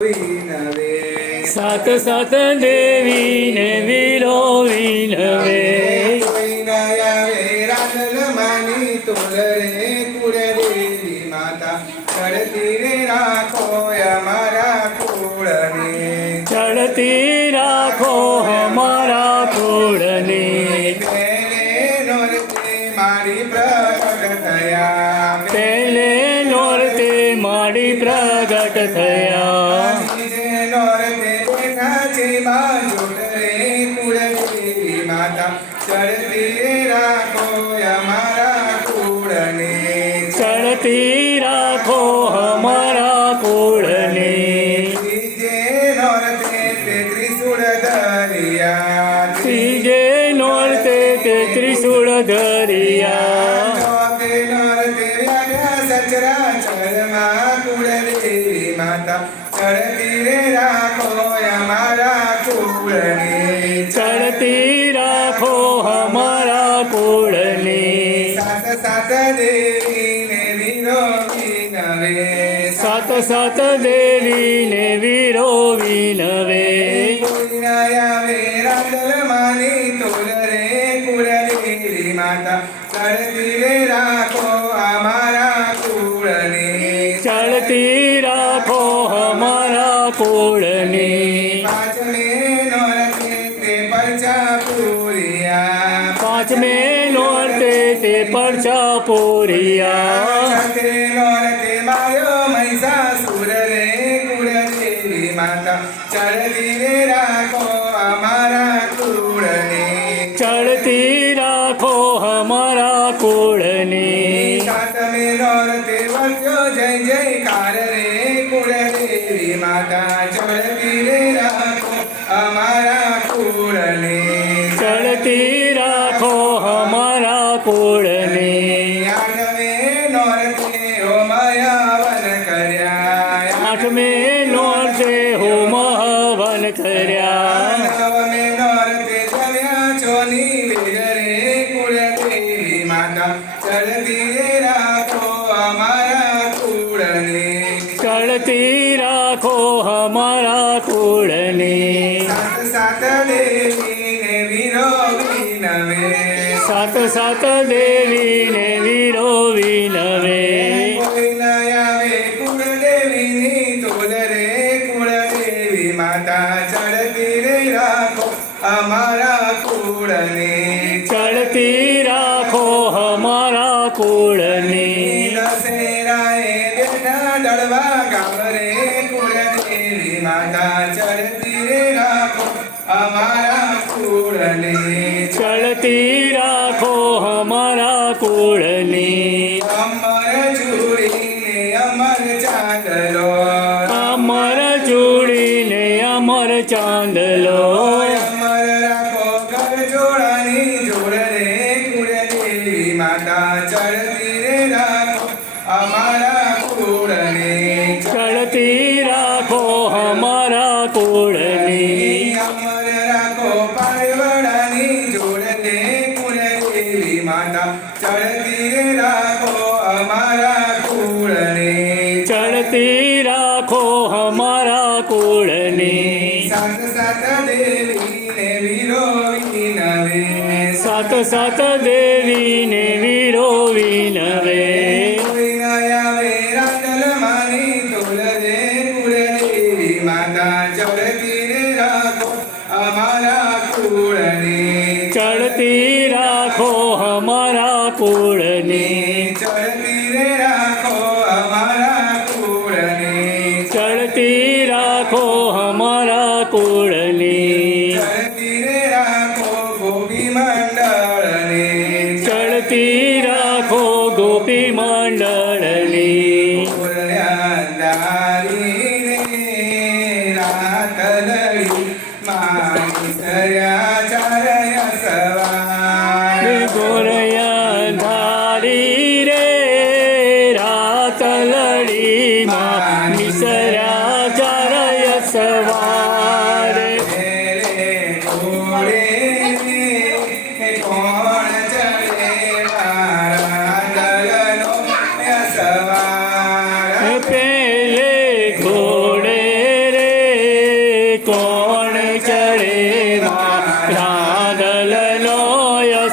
વિનવે સાત દેવી દેવીને વીરો વિનવે ન માની તોલ કુળ માતા ચડતી રે રાખો અમારા કુળને. ચડતી રાખો અમારા પેલે નોરતે મારી પ્રગટ થયા પેલે નોરતે માડી પ્રગટ થયા. ચડતી રાખો અમારા કુળને. ચડતી રાખો અમારા કુળને. ત્રીજે નોરતે તે ત્રિશુળ ધરિયા ત્રીજે નોરતે તે ત્રિશુળ ધરિયા ચોથે નોરતે વ્યાધ્યા સચરાચરમાં કુળદેવી માતા. ચડતી રે સાત સાત દેવીને વીરો વિનવે ચડતી રાખો અમારા કુળને. કુળને. પાંચમે નોરતે તે પરચા પૂરિયા માતા ચડતી રે રાખો અમારા કુળને. ચડતી રાખો અમારા કુળને. આઠમે નોરતે હોમયાવન કર્યા. આઠમે નોરતે હોમ હવન કર્યા. નવમે નોરતે જવ્યા ચોની વેગરે કુળદેવી માતા. ચડતી રે રાખો અમારા કુળને. રાખો અમારા કુળને. સાત સાત દેવીને વીરો વિનવે સાત સાત દેવીને વીરો વિનવે અમારા કુળને. ચડતી રાખો અમારા કુળને અમારા કુળને. ચડતી રાખો અમારા કુળને. અમર જોડીને અમર ચાંદલો. અમર જોડીને અમર ચાંદલો. અમર રાખો ઘર જોડાની જોડ રે કુળદેવી માતા ચડતી રે રાખો અમારા કુળને. ચડતી સાત દેવીને વીરો વિનવે કોઈ ન આવે રાંદલ માની તોલ રે કુળદેવી માતા ચડતી રે રાખો અમારા કુળની. ચડતી રાખો અમારા કુળને. ચડતી રે રાખો અમારા કુળને. ચડતી રાખો અમારા કુળને. ચડતી રે રાખો ગોપી ગોપી મંડળને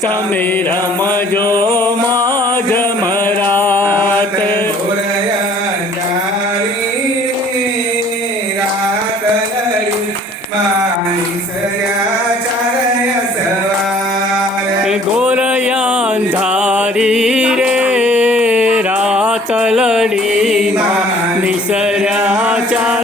તમે રમજો માજ મરાત ગોરયા ધારી રે રાત લડી